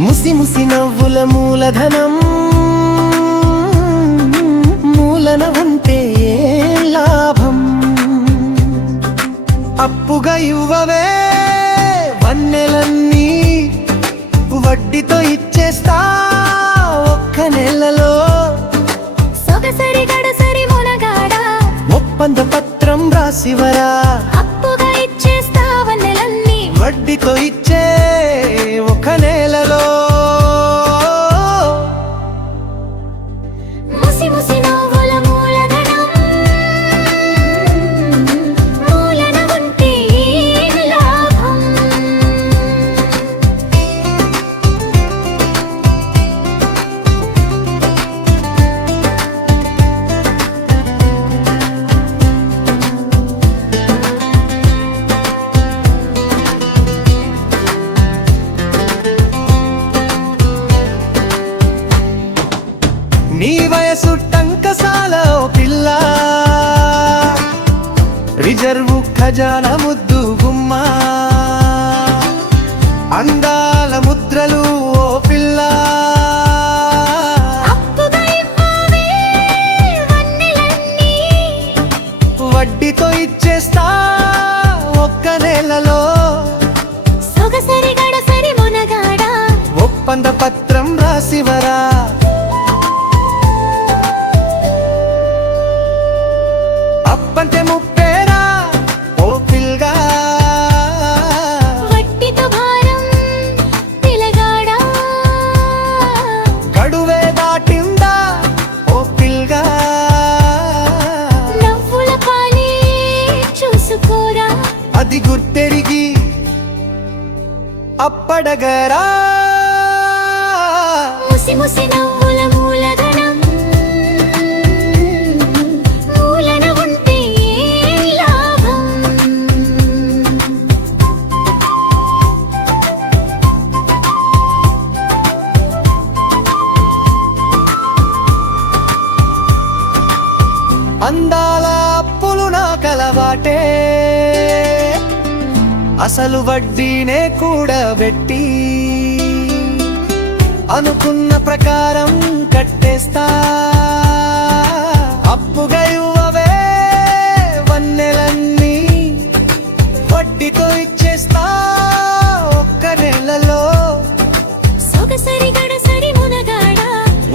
ముసి నవ్వుల మూలధనం. మూలన ఉంటే లాభం? అప్పుగా ఇవ్వవే వన్నెలన్నీ. వడ్డీతో ఇచ్చేస్తా ఒక్క నెలలో. సొగసరి గడసరి మునగాడా. ఒప్పంద పత్రం రాసివరా అప్పుగా ఇచ్చేస్తావన్నెలన్నీ వడ్డీతో ఇచ్చే ముసి ముసి నవ్వుల మూలధనం నీ వయసు టంకసాల ఓ పిల్ల. రిజర్వు ఖజానా ముద్దు గుమ్మ. అందాల ముద్రలు ఓ పిల్ల. వడ్డీతో ఇచ్చేస్తా ఒక్క నెలలో. ఒప్పంద పత్రం అప్పడగరా. ముసి ముసి నవ్వుల మూలధనం. మూలన ఉంటే ఏం లాభం? అందాల అప్పులు నా కలవాటే అసలు వడ్డీనే కూడబెట్టి అనుకున్న ప్రకారం కట్టేస్తా. అప్పుగా ఇవ్వవే వన్నెలన్నీ వడ్డీతో ఇచ్చేస్తా ఒక్క నెలలో.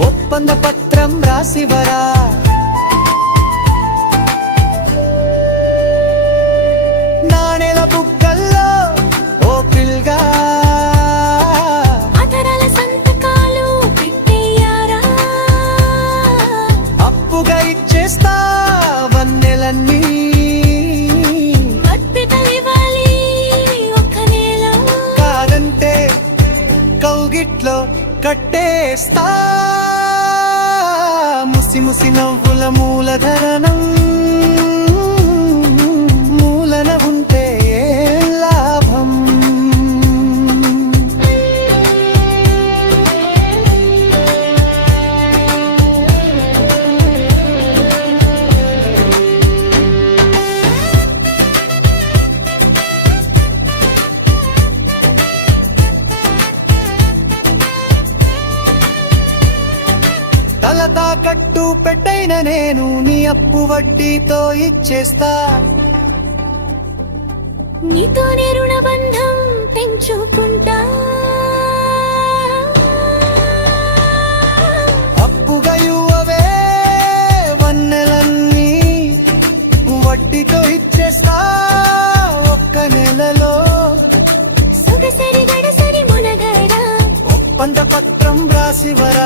ఒప్పంద పత్రం రాసివరా ముసి ముసి నవ్వుల మూలధరణం. తాకట్టు పెట్టైన నేను నీ అప్పు వడ్డీతో ఇచ్చేస్తా. నీతోనే రుణబంధం పెంచుకుంటా. అప్పుగా ఇవ్వవే వన్నెలన్నీ వడ్డీతో ఇచ్చేస్తా. ఒక్క నెలలో సొగసరి గడసరి మునగాడా. ఒప్పంద పత్రం రాసివరా